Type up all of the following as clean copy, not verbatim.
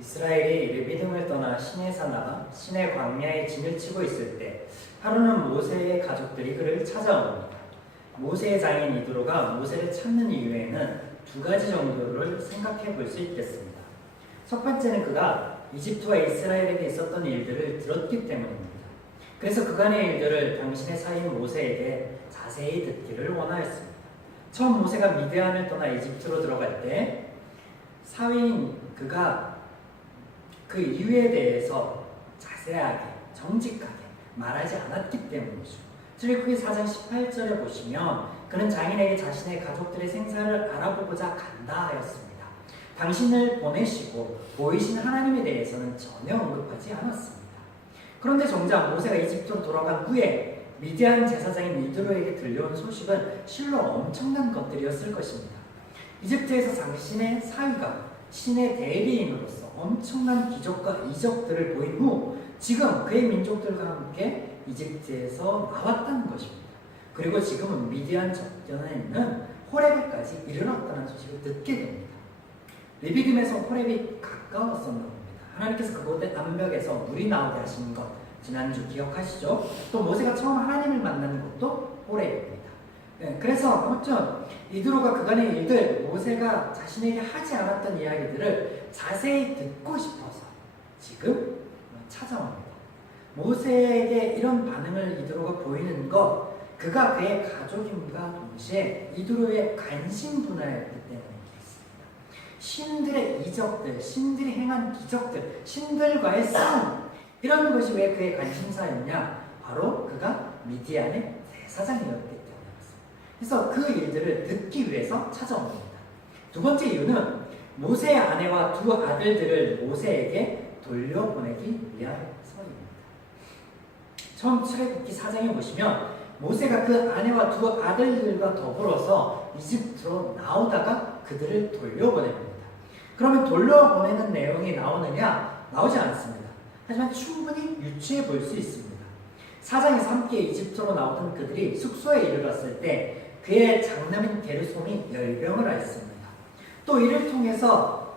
이스라엘이 르비딤을 떠나 시내에서 나가 시내 광야에 진을 치고 있을 때 하루는 모세의 가족들이 그를 찾아옵니다. 모세의 장인 이드로가 모세를 찾는 이유에는 두 가지 정도를 생각해 볼 수 있겠습니다. 첫 번째는 그가 이집트와 이스라엘에게 있었던 일들을 들었기 때문입니다. 그래서 그간의 일들을 당신의 사인 모세에게 자세히 듣기를 원하였습니다. 처음 모세가 미디안을 떠나 이집트로 들어갈 때 사위인 그가 그 이유에 대해서 자세하게 정직하게 말하지 않았기 때문이죠. 출애굽기 4장 18절에 보시면 그는 장인에게 자신의 가족들의 생사를 알아보고자 간다 하였습니다. 당신을 보내시고 보이신 하나님에 대해서는 전혀 언급하지 않았습니다. 그런데 정작 모세가 이집트로 돌아간 후에 미디안 제사장인 이드로에게 들려온 소식은 실로 엄청난 것들이었을 것입니다. 이집트에서 당신의 사위가 신의 대리인으로서 엄청난 기적과 이적들을 보인 후 지금 그의 민족들과 함께 이집트에서 나왔다는 것입니다. 그리고 지금은 미디안 적전에 있는 호렙까지 이르렀다는 소식을 듣게 됩니다. 르비딤에서 호렙이 가까웠었나 봅니다. 하나님께서 그곳의 암벽에서 물이 나오게 하시는 것 지난주 기억하시죠? 또 모세가 처음 하나님을 만나는 곳도 호렙입니다. 그래서 아무튼 이드로가 그간의 일들, 모세가 자신에게 하지 않았던 이야기들을 자세히 듣고 싶어서 지금 찾아옵니다. 모세에게 이런 반응을 이드로가 보이는 것, 그가 그의 가족임과 동시에 이드로의 관심 분야였기 때문입니다. 신들의 이적들, 신들이 행한 기적들, 신들과의 싸움, 이런 것이 왜 그의 관심사였냐? 바로 그가 미디안의 대사장이었기 때문이었습니다. 그래서 그 일들을 듣기 위해서 찾아옵니다. 두 번째 이유는 모세의 아내와 두 아들들을 모세에게 돌려보내기 위해서입니다. 처음 출애굽기 4장에 보시면 모세가 그 아내와 두 아들들과 더불어서 이집트로 나오다가 그들을 돌려보냅니다. 그러면 돌려보내는 내용이 나오느냐? 나오지 않습니다. 하지만 충분히 유추해 볼 수 있습니다. 4장에서 함께 이집트로 나오던 그들이 숙소에 이르렀을 때 그의 장남인 게르솜이 열병을 앓습니다. 또 이를 통해서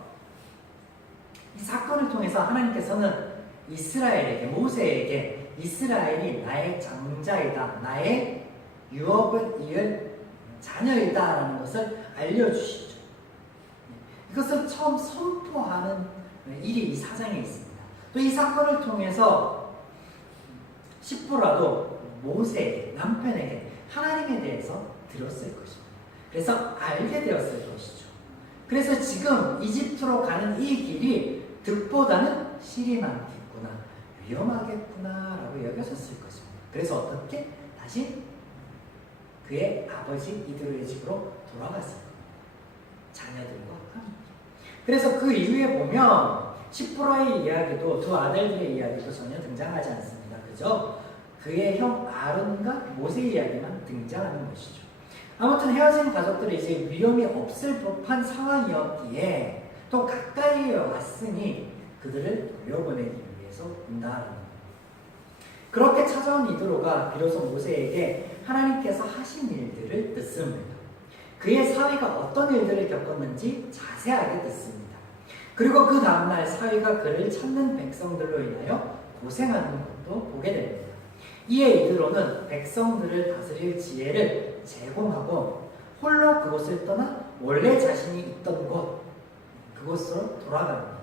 이 사건을 통해서 하나님께서는 이스라엘에게 모세에게 이스라엘이 나의 장자이다, 나의 유업을 이을 자녀이다라는 것을 알려주시죠. 이것을 처음 선포하는 일이 이 사장에 있습니다. 또 이 사건을 통해서 10%라도 모세에게, 남편에게 하나님에 대해서 들었을 것입니다. 그래서 알게 되었을 것이죠. 그래서 지금 이집트로 가는 이 길이 득보다는 실이 많겠구나, 위험하겠구나라고 여겨졌을 것입니다. 그래서 어떻게? 다시 그의 아버지 이드로의 집으로 돌아갔을 겁니다. 자녀들과 함께. 그래서 그 이후에 보면 10%의 이야기도, 두 아들들의 이야기도 전혀 등장하지 않습니다. 그죠? 그의 형 아론과 모세의 이야기만 등장하는 것이죠. 아무튼 헤어진 가족들이 이제 위험이 없을 법한 상황이었기에 또 가까이 왔으니 그들을 돌려보내기 위해서 온다는 겁니다. 그렇게 찾아온 이드로가 비로소 모세에게 하나님께서 하신 일들을 듣습니다. 그의 사위가 어떤 일들을 겪었는지 자세하게 듣습니다. 그리고 그 다음날 사위가 그를 찾는 백성들로 인하여 고생하는 것도 보게 됩니다. 이에 이드로는 백성들을 다스릴 지혜를 제공하고 홀로 그곳을 떠나 원래 자신이 있던 곳, 그곳으로 돌아갑니다.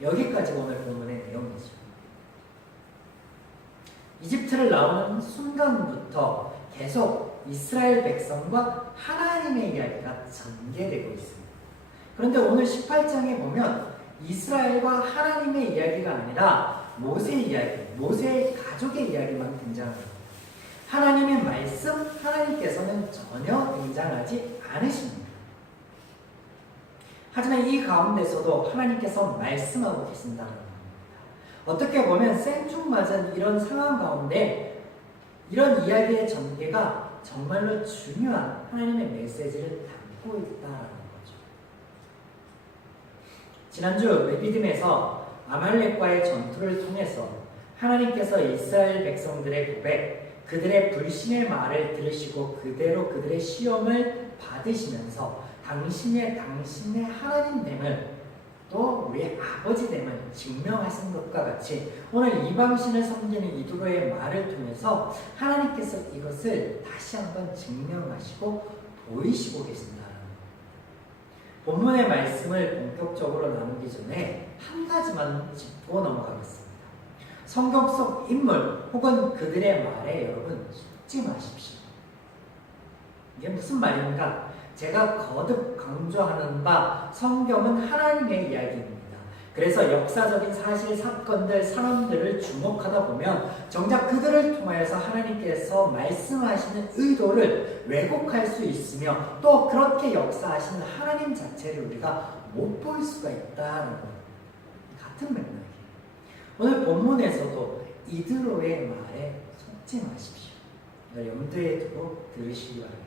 여기까지 오늘 본문의 내용이죠. 이집트를 나오는 순간부터 계속 이스라엘 백성과 하나님의 이야기가 전개되고 있습니다. 그런데 오늘 18장에 보면 이스라엘과 하나님의 이야기가 아니라 모세의 이야기, 모세의 가족의 이야기만 등장합니다. 하나님의 말씀, 하나님께서는 전혀 등장하지 않으십니다. 하지만 이 가운데서도 하나님께서 말씀하고 계신다는 겁니다. 어떻게 보면 생뚱맞은 이런 상황 가운데 이런 이야기의 전개가 정말로 중요한 하나님의 메시지를 담고 있다는 거죠. 지난주 르비딤에서 아말렉과의 전투를 통해서 하나님께서 이스라엘 백성들의 고백, 그들의 불신의 말을 들으시고 그대로 그들의 시험을 받으시면서 당신의 하나님됨을 또 우리의 아버지 됨을 증명하신 것과 같이 오늘 이방신을 섬기는 이두로의 말을 통해서 하나님께서 이것을 다시 한번 증명하시고 보이시고 계신다는 것. 본문의 말씀을 본격적으로 나누기 전에 한 가지만 짚고 넘어가겠습니다. 성경 속 인물 혹은 그들의 말에 여러분 속지 마십시오. 이게 무슨 말입니까? 제가 거듭 강조하는 바 성경은 하나님의 이야기입니다. 그래서 역사적인 사실, 사건들, 사람들을 주목하다 보면 정작 그들을 통하여서 하나님께서 말씀하시는 의도를 왜곡할 수 있으며 또 그렇게 역사하시는 하나님 자체를 우리가 못 볼 수가 있다는 것. 같은 맥락이에요. 오늘 본문에서도 이드로의 말에 속지 마십시오. 염두에 두고 들으시기 바랍니다.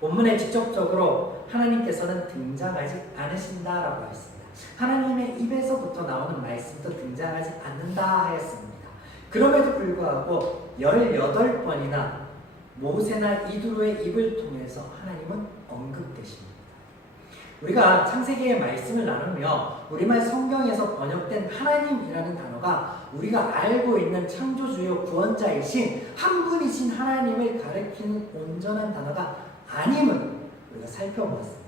본문에 직접적으로 하나님께서는 등장하지 않으신다라고 했습니다. 하나님의 입에서부터 나오는 말씀도 등장하지 않는다 하였습니다. 그럼에도 불구하고 18번이나 모세나 이두로의 입을 통해서 하나님은 언급되십니다. 우리가 창세기의 말씀을 나누며 우리말 성경에서 번역된 하나님이라는 단어가 우리가 알고 있는 창조주요 구원자이신 한 분이신 하나님을 가리키는 온전한 단어가 아님은 우리가 살펴보았습니다.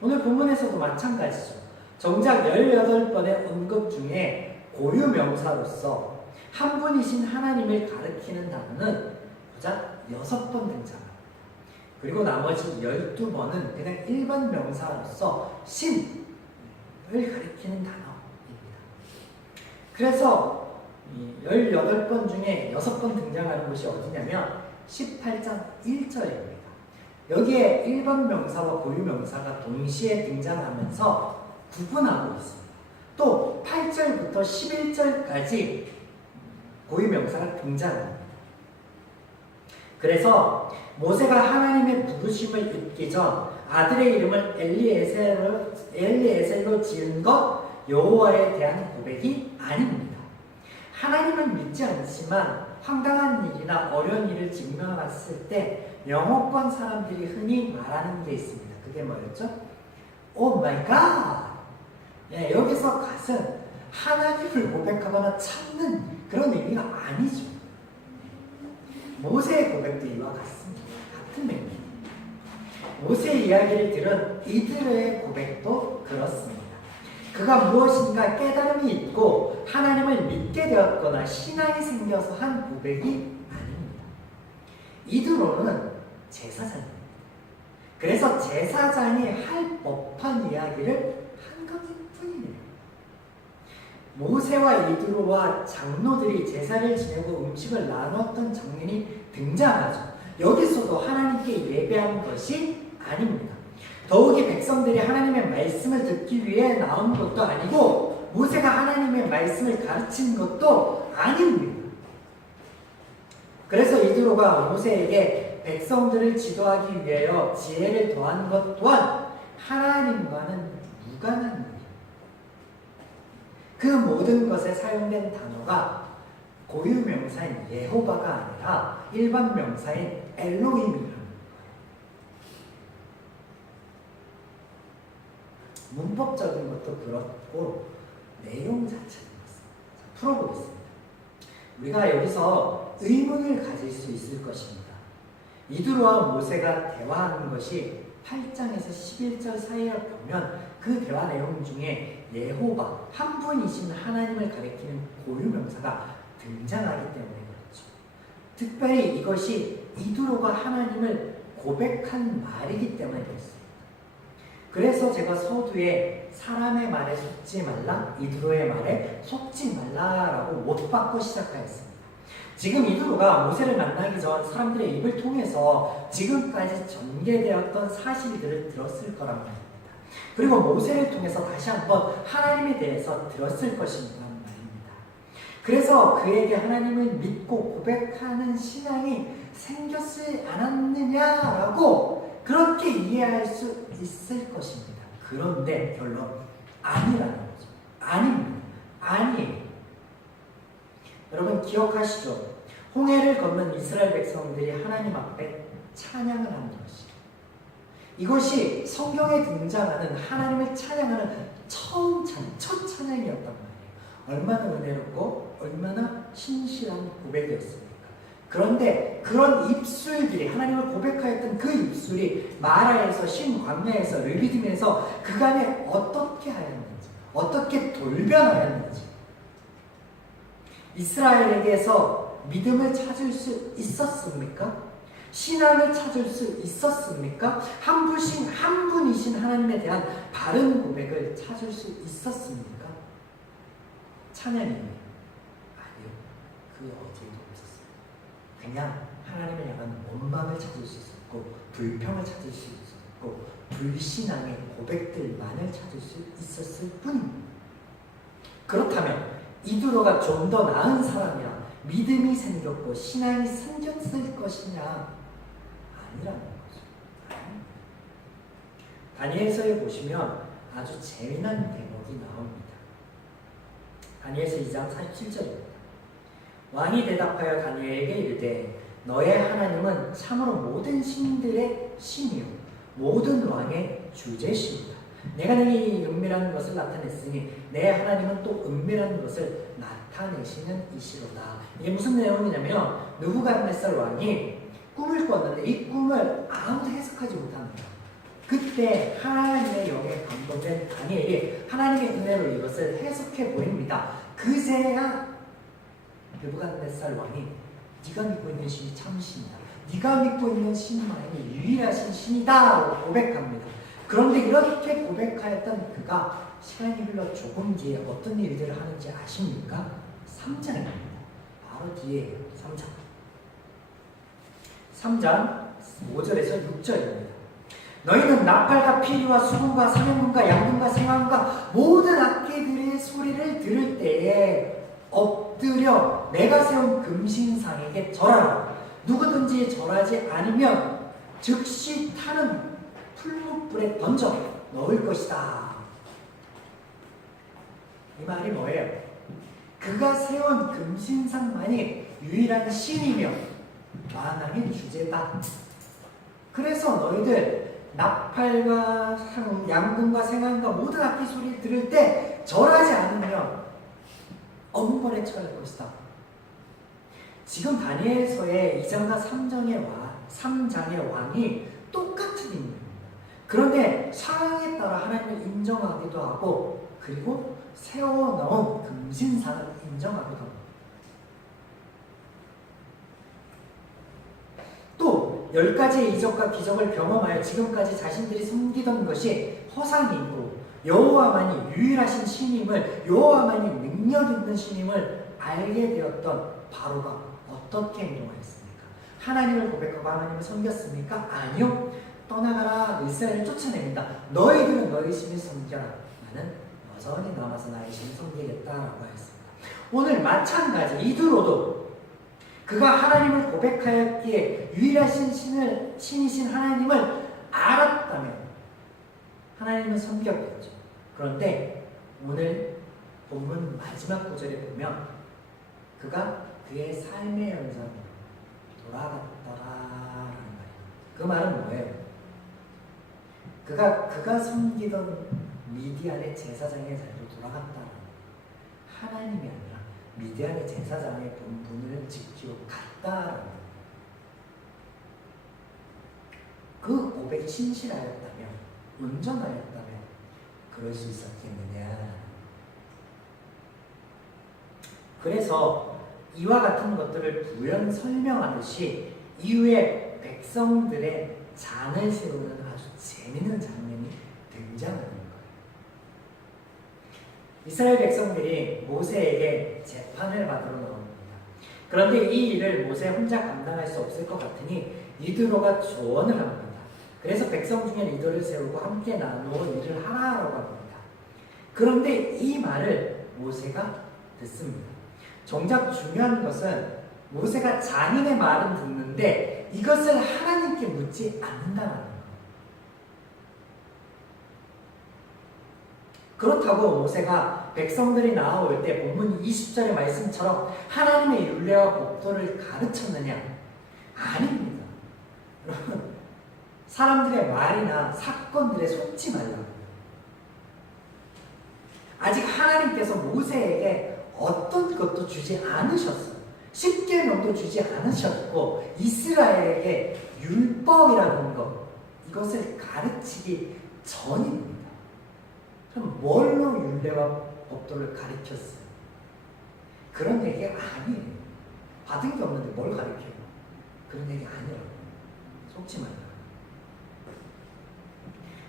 오늘 본문에서도 마찬가지죠. 정작 18번의 언급 중에 고유명사로서 한 분이신 하나님을 가리키는 단어는 고작 6번 등장합니다. 그리고 나머지 12번은 그냥 일반 명사로서 신을 가리키는 단어입니다. 그래서 18번 중에 6번 등장하는 곳이 어디냐면 18장 1절입니다. 여기에 일반 명사와 고유 명사가 동시에 등장하면서 구분하고 있습니다. 또 8절부터 11절까지 고유 명사가 등장합니다. 그래서 모세가 하나님의 부르심을 잊기 전 아들의 이름을 엘리에셀로 지은 것 여호와에 대한 고백이 아닙니다. 하나님을 믿지 않지만 황당한 일이나 어려운 일을 직면했을 때 영어권 사람들이 흔히 말하는 게 있습니다. 그게 뭐였죠? 오 마이 갓! 예, 여기서 갓은 하나님을 고백하거나 찾는 그런 의미가 아니죠. 모세의 고백도 이와 같습니다. 같은 맥락입니다. 모세의 이야기를 들은 이들의 고백도 그렇습니다. 그가 무엇인가 깨달음이 있고 하나님을 믿게 되었거나 신앙이 생겨서 한 고백이 아닙니다. 이드로는 제사장입니다. 그래서 제사장이 할 법한 이야기를 한 것뿐이에요. 모세와 이드로와 장로들이 제사를 지내고 음식을 나눴던 장면이 등장하죠. 여기서도 하나님께 예배한 것이 아닙니다. 더욱이 백성들이 하나님의 말씀을 듣기 위해 나온 것도 아니고 모세가 하나님의 말씀을 가르친 것도 아닙니다. 그래서 이드로가 모세에게 백성들을 지도하기 위하여 지혜를 더한 것 또한 하나님과는 무관한 일이에요. 그 모든 것에 사용된 단어가 고유 명사인 예호바가 아니라 일반 명사인 엘로힘이라는 거예요. 문법적인 것도 그렇고 내용 자체도 그렇습니다. 풀어보겠습니다. 우리가 여기서 의문을 가질 수 있을 것입니다. 이드로와 모세가 대화하는 것이 8장에서 11절 사이에 보면 그 대화 내용 중에 예호바, 한 분이신 하나님을 가리키는 고유명사가 등장하기 때문에 그렇죠. 특별히 이것이 이드로가 하나님을 고백한 말이기 때문에 그렇습니다. 그래서 제가 서두에 사람의 말에 속지 말라, 이드로의 말에 속지 말라라고 못 받고 시작하였습니다. 지금 이드로가 모세를 만나기 전 사람들의 입을 통해서 지금까지 전개되었던 사실들을 들었을 거란 말입니다. 그리고 모세를 통해서 다시 한번 하나님에 대해서 들었을 것이란 말입니다. 그래서 그에게 하나님을 믿고 고백하는 신앙이 생겼지 않았느냐라고 그렇게 이해할 수 있을 것입니다. 그런데 결론 아니라는 거죠. 아닙니다. 아니에요. 여러분 기억하시죠? 홍해를 건넌 이스라엘 백성들이 하나님 앞에 찬양을 하는 것이 이것이 성경에 등장하는 하나님을 찬양하는 첫 찬양이었단 말이에요. 얼마나 은혜롭고 얼마나 신실한 고백이었습니까? 그런데 그런 입술들이, 하나님을 고백하였던 그 입술이 마라에서, 신광야에서, 르비딤에서 그간에 어떻게 하였는지, 어떻게 돌변하였는지, 이스라엘에게서 믿음을 찾을 수 있었습니까? 신앙을 찾을 수 있었습니까? 한 분이신 하나님에 대한 바른 고백을 찾을 수 있었습니까? 찬양이 아니요. 그 어디에도 없었어요. 그냥 하나님을 향한 원망을 찾을 수 있었고, 불평을 찾을 수 있었고, 불신앙의 고백들만을 찾을 수 있었을 뿐입니다. 그렇다면 이두로가 좀 더 나은 사람이라 믿음이 생겼고 신앙이 생겼을 것이냐? 아니라는 거죠. 다니엘서에 보시면 아주 재미난 대목이 나옵니다. 다니엘서 2장 47절입니다. 왕이 대답하여 다니엘에게 이르되 너의 하나님은 참으로 모든 신들의 신이요 모든 왕의 주제시이다. 내가 네게 은밀한 것을 나타냈으니 내 하나님은 또 은밀한 것을 나타내시는 이시로다. 이게 무슨 내용이냐면 느부갓네살 왕이 꿈을 꿨는데 이 꿈을 아무도 해석하지 못합니다. 그때 하나님의 영에 감동된 다니엘이 하나님의 은혜로 이것을 해석해 보입니다. 그제야 느부갓네살 왕이 네가 믿고 있는 신이 참 신이다. 네가 믿고 있는 신만이 유일하신 신이다 라고 고백합니다. 그런데 이렇게 고백하였던 그가 시간이 흘러 조금 뒤에 어떤 일들을 하는지 아십니까? 3장입니다. 바로 뒤에 3장 5절에서 6절입니다. 너희는 나팔과 피리와 수금과 사명금과 양금과 생황과 모든 악기들의 소리를 들을 때에 엎드려 내가 세운 금신상에게 절하라. 누구든지 절하지 않으면 즉시 타는 풀무불에 던져 넣을 것이다. 이 말이 뭐예요? 그가 세운 금신상만이 유일한 신이며 만왕의 주제다. 그래서 너희들 나팔과 양금과 생황과 모든 악기 소리 들을 때 절하지 않으면 엄벌에 처할 것이다. 지금 다니엘서의 2장과 3장의 왕이 똑같은 인물입니다. 그런데 상황에 따라 하나님을 인정하기도 하고 그리고 세워놓은 금신상을 인정하기도 합니다. 또 10가지의 이적과 기적을 경험하여 지금까지 자신들이 섬기던 것이 허상이고 여호와만이 유일하신 신임을, 여호와만이 능력 있는 신임을 알게 되었던 바로가 어떻게 행동하였습니까? 하나님을 고백하고 하나님을 섬겼습니까? 아니요. 떠나가라. 이스라엘을 쫓아냅니다. 너희들은 너희 신을 섬겨라. 나는 여전히 남아서 나의 신을 섬기겠다라고 했습니다. 오늘 마찬가지 이두로도 그가 하나님을 고백하였기에 유일하신 신이신 하나님을 알았다면 하나님을 섬겼겠죠. 그런데 오늘 본문 마지막 구절에 보면 그가 그의 삶의 연장으로 돌아갔다라는 말이에요. 그 말은 뭐예요? 그가 섬기던 미디안의 제사장의 자리로 돌아갔다는 하나님이 아니라 미디안의 제사장의 본분을 지키러 갔다라는 그 고백이 신실하였다면, 온전하였다면 그럴 수 있었겠느냐. 그래서 이와 같은 것들을 부연 설명하듯이 이후에 백성들의 잔을 세우는 아주 재미있는 장면이 등장하는 거예요. 이스라엘 백성들이 모세에게 재판을 받으러 나옵니다. 그런데 이 일을 모세 혼자 감당할 수 없을 것 같으니 이드로가 조언을 합니다. 그래서 백성 중에 리더를 세우고 함께 나누어 일을 하라고 합니다. 그런데 이 말을 모세가 듣습니다. 정작 중요한 것은 모세가 장인의 말은 듣는데 이것을 하나님께 묻지 않는다는 거예요. 그렇다고 모세가 백성들이 나아올 때 본문 20절의 말씀처럼 하나님의 율례와 법도를 가르쳤느냐? 아닙니다. 여러분, 사람들의 말이나 사건들에 속지 말라고. 아직 하나님께서 모세에게 어떤 것도 주지 않으셨어요. 십계명도 주지 않으셨고 이스라엘에게 율법이라는 것, 이것을 가르치기 전입니다. 그럼 뭘로 율례와 법도를 가르쳤어요? 그런 얘기가 아니에요. 받은 게 없는데 뭘 가르쳐요? 그런 얘기 아니라고. 속지 말라.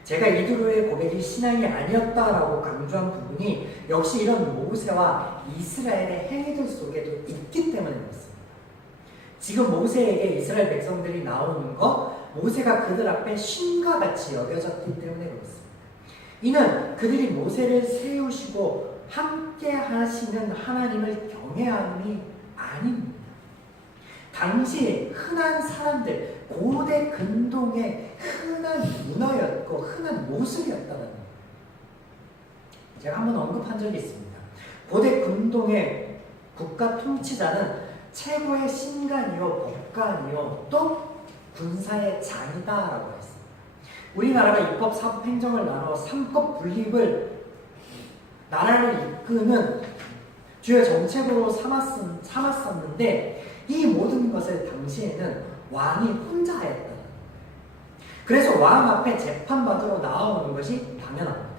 제가 이드로의 고백이 신앙이 아니었다라고 강조한 부분이 역시 이런 모세와 이스라엘의 행위들 속에도 있기 때문에 그렇습니다. 지금 모세에게 이스라엘 백성들이 나오는 것, 모세가 그들 앞에 신과 같이 여겨졌기 때문에 그렇습니다. 이는 그들이 모세를 세우시고 함께 하시는 하나님을 경외함이 아닙니다. 당시 흔한 사람들, 고대 근동의 흔한 문화였고 흔한 모습이었다는 겁니다. 제가 한번 언급한 적이 있습니다. 고대 근동의 국가 통치자는 최고의 신관이요, 법관이요, 또 군사의 장이다라고 했습니다. 우리나라가 입법, 사법, 행정을 나눠 3급 분립을 나라를 이끄는 주요 정책으로 삼았었는데 이 모든 것을 당시에는 왕이 혼자 했다. 그래서 왕 앞에 재판받으러 나오는 것이 당연합니다.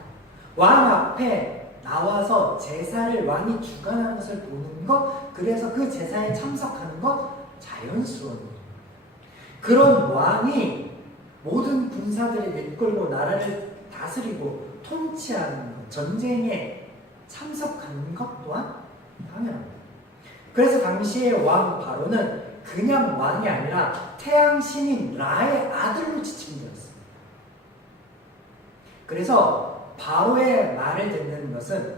왕 앞에 나와서 제사를 왕이 주관하는 것을 보는 것, 그래서 그 제사에 참석하는 것 자연스러운 일입니다. 그런 왕이 모든 군사들을 이끌고 나라를 다스리고 통치하는 것, 전쟁에 참석하는 것 또한 당연합니다. 그래서 당시의 왕 바로는 그냥 왕이 아니라 태양신인 라의 아들로 지칭되었습니다. 그래서 바로의 말을 듣는 것은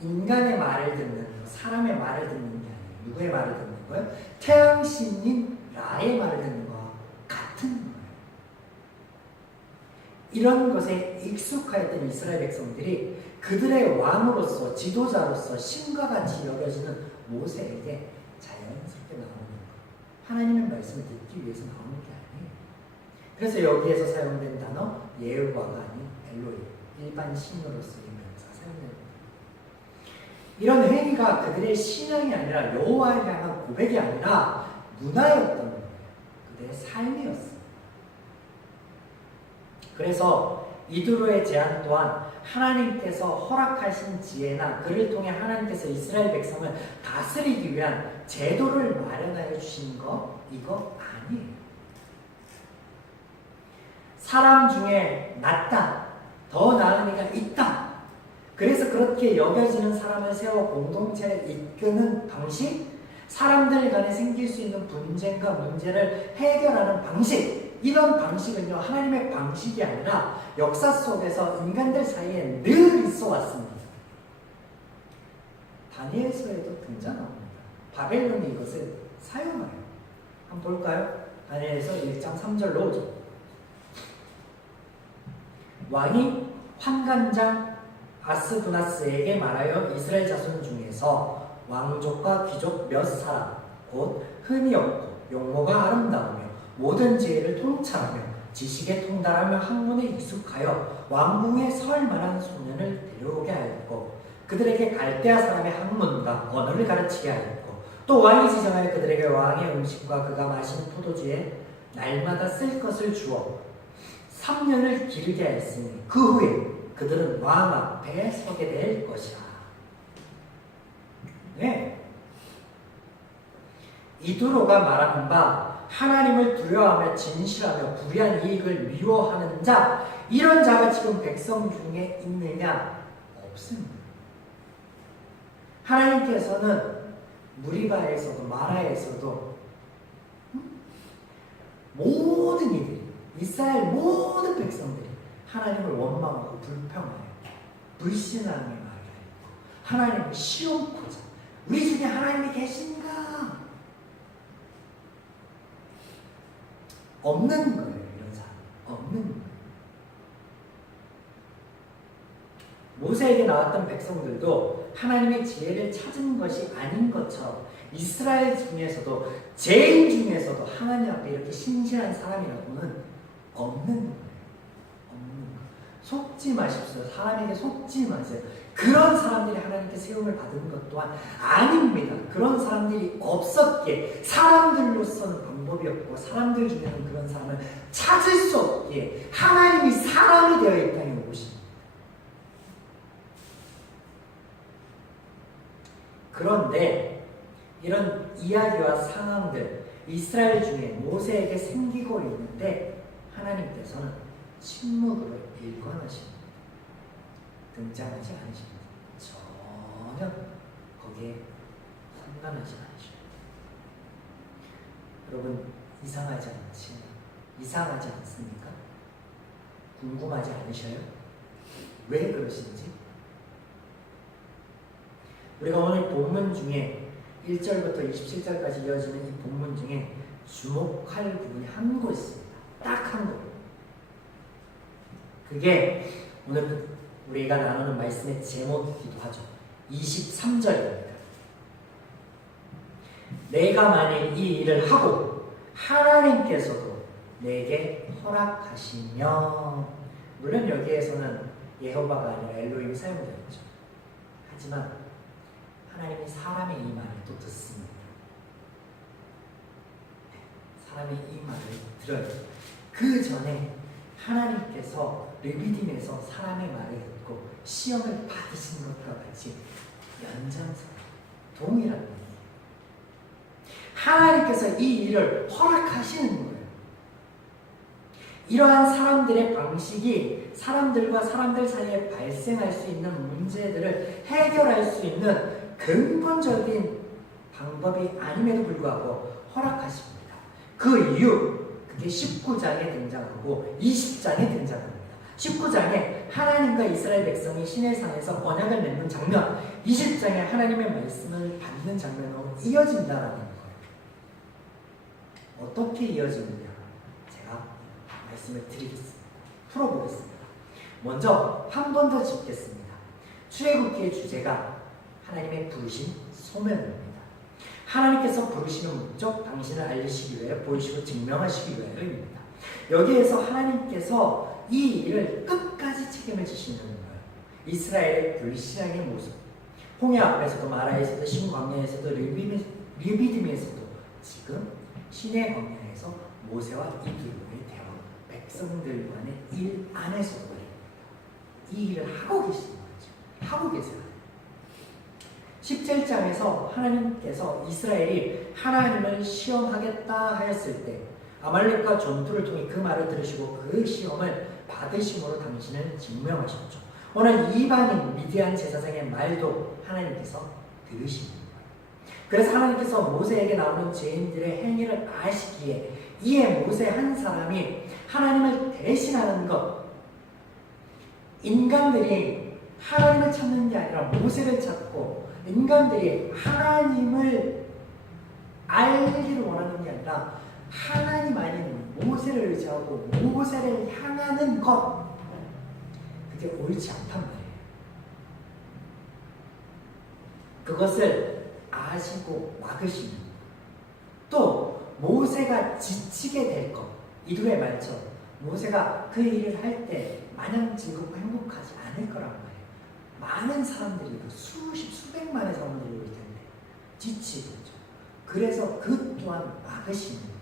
인간의 말을 듣는, 사람의 말을 듣는 게 아니에요. 누구의 말을 듣는 거예요? 태양신인 라의 말을 듣는 것과 같은 거예요. 이런 것에 익숙하였던 이스라엘 백성들이 그들의 왕으로서, 지도자로서 신과 같이 여겨지는 모세에게 자연스럽게 나오는 것. 하나님의 말씀을 듣기 위해서 나오는 게 아니에요. 그래서 여기에서 사용된 단어 예호와가 아닌 엘로힘, 일반 신으로서의 명사 사용됩니다. 이런 행위가 그들의 신앙이 아니라 여호와에 향한 고백이 아니라 문화였던 거예요. 그들의 삶이었어요. 그래서 이드로의 제안 또한 하나님께서 허락하신 지혜나 그를 통해 하나님께서 이스라엘 백성을 다스리기 위한 제도를 마련하여 주신 거 이거 아니에요. 사람 중에 낫다, 더 나은 이가 있다. 그래서 그렇게 여겨지는 사람을 세워 공동체를 이끄는 방식, 사람들 간에 생길 수 있는 분쟁과 문제를 해결하는 방식, 이런 방식은요 하나님의 방식이 아니라 역사 속에서 인간들 사이에 늘 있어 왔습니다. 다니엘서에도 등장합니다. 바벨론이 이것을 사용해요. 한번 볼까요? 다니엘서 1장 3절로 5절. 왕이 환관장 아스부나스에게 말하여 이스라엘 자손 중에서 왕족과 귀족 몇 사람, 곧 흠이 없고 용모가 아름다우며 모든 지혜를 통찰하며 지식에 통달하며 학문에 익숙하여 왕궁에 설 만한 소년을 데려오게 하였고 그들에게 갈대아 사람의 학문과 언어를 가르치게 하였고 또 왕이 지정하여 그들에게 왕의 음식과 그가 마시는 포도주에 날마다 쓸 것을 주어 3년을 기르게 하였으니 그 후에 그들은 왕 앞에 서게 될 것이라. 네. 이두로가 말하는 바 하나님을 두려워하며 진실하며 불의한 이익을 미워하는 자, 이런 자가 지금 백성 중에 있느냐? 없습니다. 하나님께서는 무리바에서도 마라에서도 모든 이들이, 이스라엘 모든 백성들이 하나님을 원망하고 불평하여 불신앙의 말을 하였고 하나님을 시험코자 우리 중에 하나님이 계신가? 없는 거예요. 이런 사람 없는 거예요. 모세에게 나왔던 백성들도 하나님의 지혜를 찾은 것이 아닌 것처럼 이스라엘 중에서도 죄인 중에서도 하나님 앞에 이렇게 신실한 사람이라고는 없는 거예요. 없는 거. 속지 마십시오. 사람에게 속지 마세요. 그런 사람들이 하나님께 세움을 받은 것 또한 아닙니다. 그런 사람들이 없었기에, 사람들로서는 방법이 없고 사람들 중에는 그런 사람을 찾을 수 없기에 하나님이 사람이 되어 이 땅에 오십니다. 그런데 이런 이야기와 상황들, 이스라엘 중에 모세에게 생기고 있는데 하나님께서는 침묵으로 일관하십니다. 등장하지 않으십니다. 전혀 거기에 상관하지 않으십니다. 여러분, 이상하지 않습니까? 궁금하지 않으셔요? 왜 그러신지? 우리가 오늘 본문 중에 1절부터 27절까지 이어지는 이 본문 중에 주목할 부분이 한 곳 있습니다. 딱 한 곳. 그게 오늘 우리가 나누는 말씀의 제목이기도 하죠. 23절입니다. 내가 만일 이 일을 하고 하나님께서도 내게 허락하시며, 물론 여기에서는 예호바가 아니라 엘로힘이 사용되어 있죠. 하지만 하나님이 사람의 이 말을 또 듣습니다. 사람의 이 말을 들어요. 그 전에 하나님께서 르비딤에서 사람의 말을 듣고 시험을 받으신 것과 같이 연장선, 동일한 거예요. 하나님께서 이 일을 허락하시는 거예요. 이러한 사람들의 방식이 사람들과 사람들 사이에 발생할 수 있는 문제들을 해결할 수 있는 근본적인 방법이 아님에도 불구하고 허락하십니다. 그 이유, 그게 19장에 등장하고 20장에 등장합니다. 19장에 하나님과 이스라엘 백성이 시내산에서 언약을 맺는 장면, 20장에 하나님의 말씀을 받는 장면으로 이어진다라는 거예요. 어떻게 이어지느냐, 제가 말씀을 드리겠습니다. 풀어보겠습니다. 먼저 한 번 더 짚겠습니다. 출애굽기의 주제가 하나님의 부르신 소명입니다. 하나님께서 부르시는 목적, 당신을 알리시기 위해, 보이시고 증명하시기 위해입니다. 여기에서 하나님께서 이 일을 끝까지 책임을 지시는 거예요. 이스라엘의 불신앙의 모습, 홍해 앞에서도 마라에서도 신광야에서도 르비딤에서도 지금 시내 광야에서 모세와 이두로의 대화, 백성들 간의 일 안에서도 이 일을 하고 계시는 거죠. 하고 계세요. 17장에서 하나님께서 이스라엘이 하나님을 시험하겠다 하였을 때 아말렉과 전투를 통해 그 말을 들으시고 그 시험을 받으심으로 당신을 증명하셨죠. 오늘 이방인 미디안 제사장의 말도 하나님께서 들으시는 거예요. 그래서 하나님께서 모세에게 나오는 죄인들의 행위를 아시기에 이에 모세 한 사람이 하나님을 대신하는 것, 인간들이 하나님을 찾는 게 아니라 모세를 찾고 인간들이 하나님을 알기를 원하는 게 아니라 하나님 아닌 모세를 의지하고 모세를 향하는 것, 그게 옳지 않단 말이에요. 그것을 아시고 막으시는, 또 모세가 지치게 될 것, 이두의 말처럼 모세가 그 일을 할 때 마냥 즐겁고 행복하지 않을 거란 말이에요. 많은 사람들이, 수백만의 사람들이 올 텐데 지치겠죠. 그래서 그 또한 막으시는 거예요.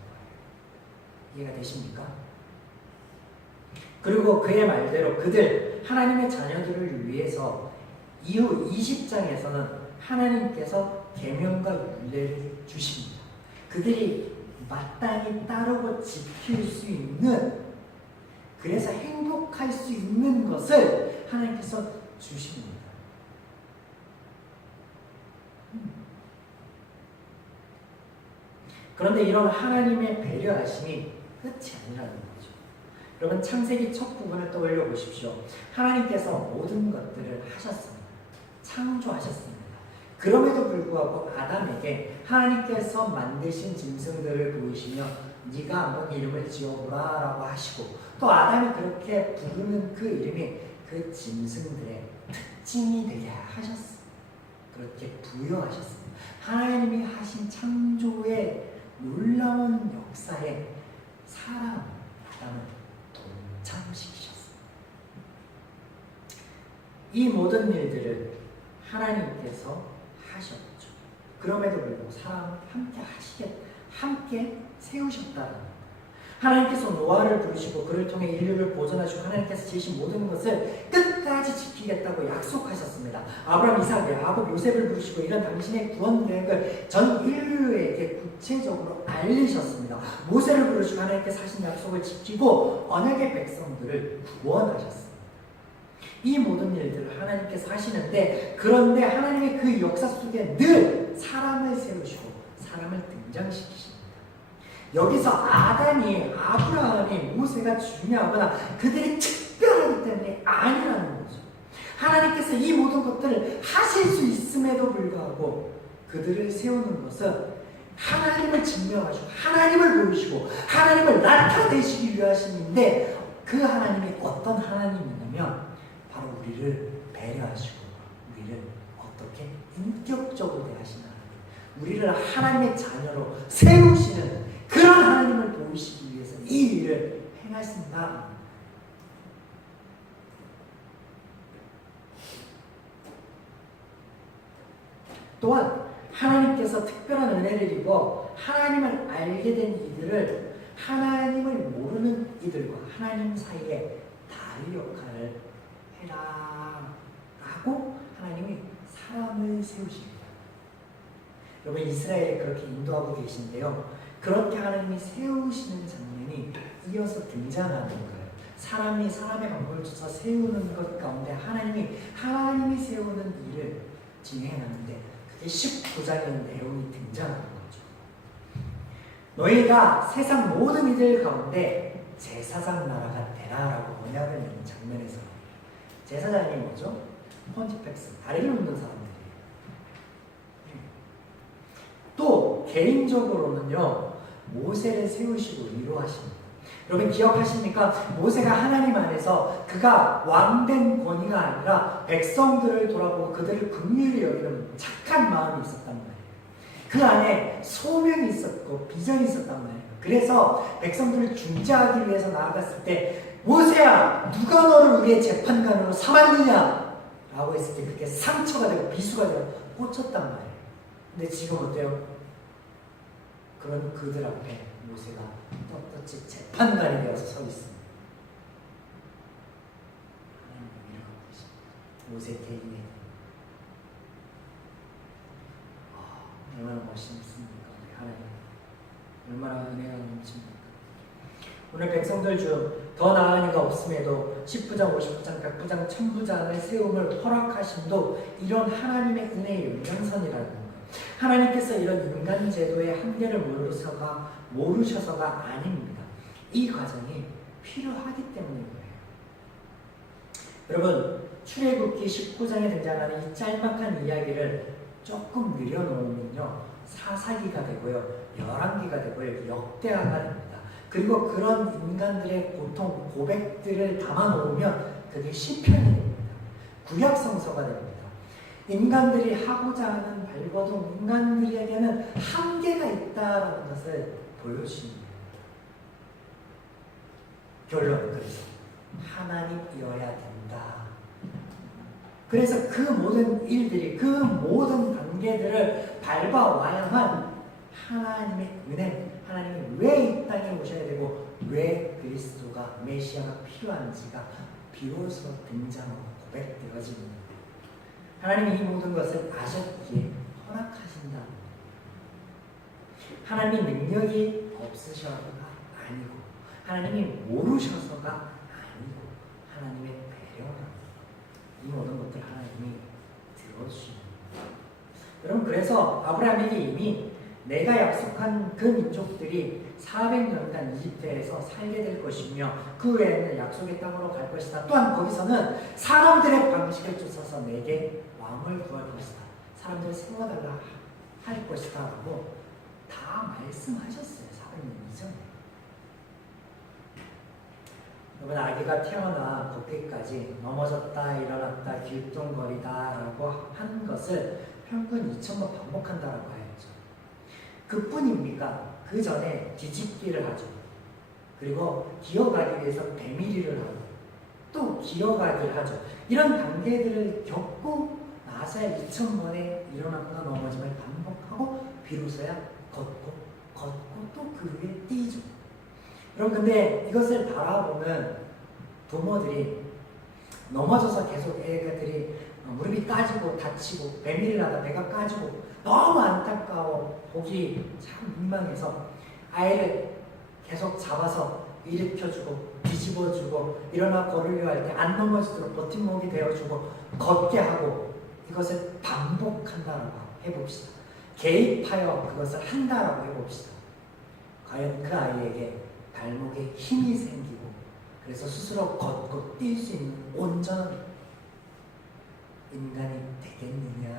이해가 되십니까? 그리고 그의 말대로 그들, 하나님의 자녀들을 위해서 이후 20장에서는 하나님께서 계명과 율례를 주십니다. 그들이 마땅히 따르고 지킬 수 있는, 그래서 행복할 수 있는 것을 하나님께서 주십니다. 그런데 이런 하나님의 배려하심이 끝이 아니라는 거죠. 여러분, 창세기 첫 부분을 떠올려 보십시오. 하나님께서 모든 것들을 하셨습니다. 창조하셨습니다. 그럼에도 불구하고 아담에게 하나님께서 만드신 짐승들을 보이시며 네가 한번 이름을 지어보라 라고 하시고, 또 아담이 그렇게 부르는 그 이름이 그 짐승들의 특징이 되게 하셨습니다. 그렇게 부여하셨습니다. 하나님이 하신 창조의 놀라운 역사에 사람, 아담은 참으시켰습니다. 이 모든 일들을 하나님께서 하셨죠. 그럼에도 불구하고 사람 함께 세우셨다는 하나님께서 노아를 부르시고 그를 통해 인류를 보존하시고 하나님께서 지으신 모든 것을 끝까지 지키겠다고 약속하셨습니다. 아브라함, 이삭, 야곱, 요셉을 부르시고 이런 당신의 구원 계획을 전 인류에게 구체적으로 알리셨습니다. 모세를 부르시고 하나님께서 하신 약속을 지키고 언약의 백성들을 구원하셨습니다. 이 모든 일들을 하나님께서 하시는데, 그런데 하나님의 그 역사 속에 늘 사람을 세우시고 사람을 등장시키십니다. 여기서 아브라함이 모세가 중요하거나 그들이 특별하기 때문에 아니라는 거죠. 하나님께서 이 모든 것들을 하실 수 있음에도 불구하고 그들을 세우는 것은 하나님을 증명하시고 하나님을 보이시고 하나님을 나타내시기 위하심인데, 그 하나님이 어떤 하나님이냐면 바로 우리를 배려하시고 우리를 어떻게 인격적으로 대하시는 하나님, 우리를 하나님의 자녀로 세우시는 그런 하나님을 보이시기 위해서 이 일을 행하신다. 또한 하나님께서 특별한 은혜를 입어 하나님을 알게 된 이들을 하나님을 모르는 이들과 하나님 사이에 다른 역할을 해라 라고 하나님이 사람을 세우십니다. 여러분, 이스라엘에 그렇게 인도하고 계신데요, 그렇게 하나님이 세우시는 장면이 이어서 등장하는 거예요. 사람이 사람의 방법을 쫓아 세우는 것 가운데 하나님이 세우는 일을 진행하는데, 그게 19장의 내용이 등장하는 거죠. 너희가 세상 모든 이들 가운데 제사장 나라가 되라라고 언약을 맺는 장면에서, 제사장이 뭐죠? 폰티펙스, 다리를 묶는 사람들이에요. 또 개인적으로는요, 모세를 세우시고 위로하십니다. 여러분 기억하십니까? 모세가 하나님 안에서 그가 왕된 권위가 아니라 백성들을 돌아보고 그들을 긍휼히 여기는 착한 마음이 있었단 말이에요. 그 안에 소명이 있었고 비전이 있었단 말이에요. 그래서 백성들을 중재하기 위해서 나아갔을 때, 모세야, 누가 너를 우리의 재판관으로 삼았느냐? 라고 했을 때 그게 상처가 되고 비수가 되고 꽂혔단 말이에요. 근데 지금 어때요? 그런 그들 앞에 모세가 떳떳이 재판관이 되어서 서 있습니다. 하나님을 위로하고 계십니다. 모세 대인에 얼마나 멋있습니까? 하나님 얼마나 은혜가 넘칩니까? 오늘 백성들 중 더 나은 이가 없음에도 10부장, 50부장, 100부장, 1000부장을 세움을 허락하심도 이런 하나님의 은혜의 연장선이라는 거예요. 하나님께서 이런 인간 제도의 한계를 모르셔서가 아닙니다. 이 과정이 필요하기 때문인 거예요. 여러분, 출애굽기 19장에 등장하는 이 짤막한 이야기를 조금 늘려놓으면요, 사사기가 되고요, 열왕기가 되고요, 역대하가 됩니다. 그리고 그런 인간들의 고통, 고백들을 담아놓으면 그게 시편이 됩니다. 구약성서가 됩니다. 인간들이 하고자 하는 발버둥, 인간들에게는 한계가 있다는 것을 보여주십니다. 결론, 그래서 하나님이어야 된다. 그래서 그 모든 일들이, 그 모든 단계들을 밟아와야만 하나님의 은혜, 하나님이 왜 이 땅에 오셔야 되고 왜 그리스도가, 메시아가 필요한지가 비로소 등장하고 고백되어집니다. 하나님이 이 모든 것을 아셨기에 허락하신다. 하나님이 능력이 없으셔서가 아니고 하나님이 모르셔서가 아니고 하나님의 배려라. 이 모든 것들 하나님이 들어주십니다. 여러분, 그래서 아브라함에게 이미 내가 약속한 그 민족들이 400년간 이집트에서 살게 될 것이며 그 외에는 약속의 땅으로 갈 것이다. 또한 거기서는 사람들의 방식을 쫓아서 내게 왕을 구할 것이다. 사람들을 세워달라 할 것이다 라고 다 말씀하셨어요. 400년 이전에. 여러분, 아기가 태어나 걷기까지 넘어졌다 일어났다 길동거리다 라고 한 것을 평균 2000번 반복한다라고 하였죠. 그뿐입니까? 그 전에 뒤집기를 하죠. 그리고 기어가기 위해서 배밀이를 하고 또 기어가기를 하죠. 이런 단계들을 겪고 나서야 2000번의 일어남과 넘어짐을 반복하고 비로소야 걷고 또 그 위에 뛰죠. 여러분 근데 이것을 바라보는 부모들이 넘어져서 계속 애들이 무릎이 까지고 다치고 배밀을 하다 배가 까지고 너무 안타까워 보기 참 민망해서 아이를 계속 잡아서 일으켜주고 뒤집어주고 일어나 걸으려 할 때 안 넘어지도록 버팀목이 되어주고 걷게 하고 이것을 반복한다라고 해봅시다. 개입하여 그것을 한다라고 해봅시다. 과연 그 아이에게 발목에 힘이 생기고 그래서 스스로 걷고 뛸 수 있는 온전한 인간이 되겠느냐.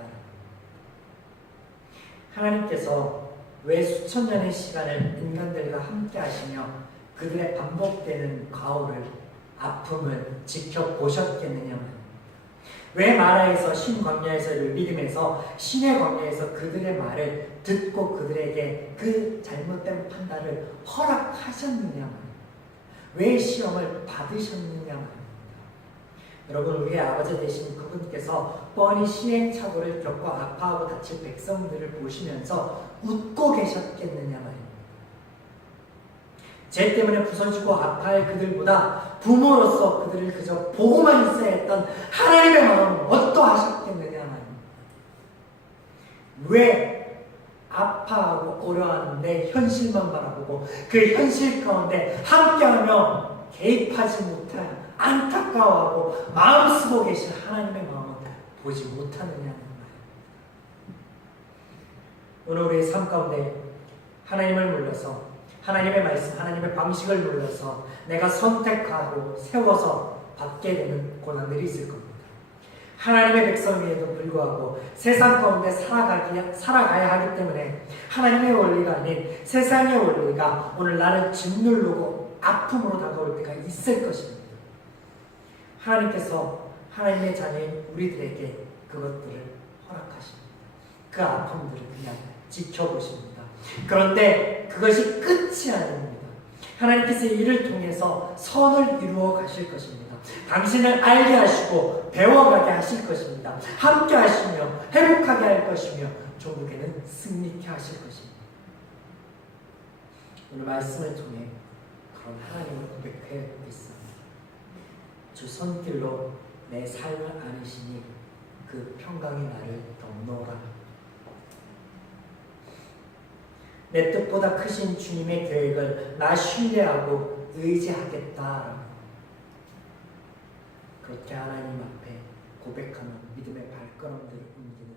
하나님께서 왜 수천 년의 시간을 인간들과 함께 하시며 그들의 반복되는 과오를 아픔을 지켜보셨겠느냐 말입니다. 왜 마라에서 신 광야에서를 믿음에서 신의 광야에서 그들의 말을 듣고 그들에게 그 잘못된 판단을 허락하셨느냐 말입니다. 왜 시험을 받으셨느냐 말입니다. 여러분 우리의 아버지 되신 그분께서 뻔히 시행착오를 겪고 아파하고 다칠 백성들을 보시면서 웃고 계셨겠느냐 말입니다. 죄 때문에 부서지고 아파할 그들보다 부모로서 그들을 그저 보고만 있어야 했던 하나님의 마음은 어떠하셨겠느냐 말입니다. 왜 아파하고 어려워하는데 현실만 바라보고 그 현실 가운데 함께하며 개입하지 못한 안타까워하고 마음 쓰고 계신 하나님의 마음을 보지 못하느냐는 말입니다. 오늘 우리의 삶 가운데 하나님을 몰라서 하나님의 말씀, 하나님의 방식을 몰라서 내가 선택하고 세워서 받게 되는 고난들이 있을 겁니다. 하나님의 백성임에도 불구하고 세상 가운데 살아가야 하기 때문에 하나님의 원리가 아닌 세상의 원리가 오늘 나를 짓누르고 아픔으로 다가올 때가 있을 것입니다. 하나님께서 하나님의 자녀인 우리들에게 그것들을 허락하십니다. 그 아픔들을 그냥 지켜보십니다. 그런데 그것이 끝이 아닙니다. 하나님께서 이를 통해서 선을 이루어 가실 것입니다. 당신을 알게 하시고 배워가게 하실 것입니다. 함께 하시며 행복하게 할 것이며 종국에는 승리케 하실 것입니다. 오늘 말씀을 통해 그런 하나님을 고백해 있습니다. 주 손길로 내 삶을 안으시니 그 평강이 나를 덮노라. 내 뜻보다 크신 주님의 계획을 나 신뢰하고 의지하겠다. 그렇게 하나님 앞에 고백하는 믿음의 발걸음들을 옮기는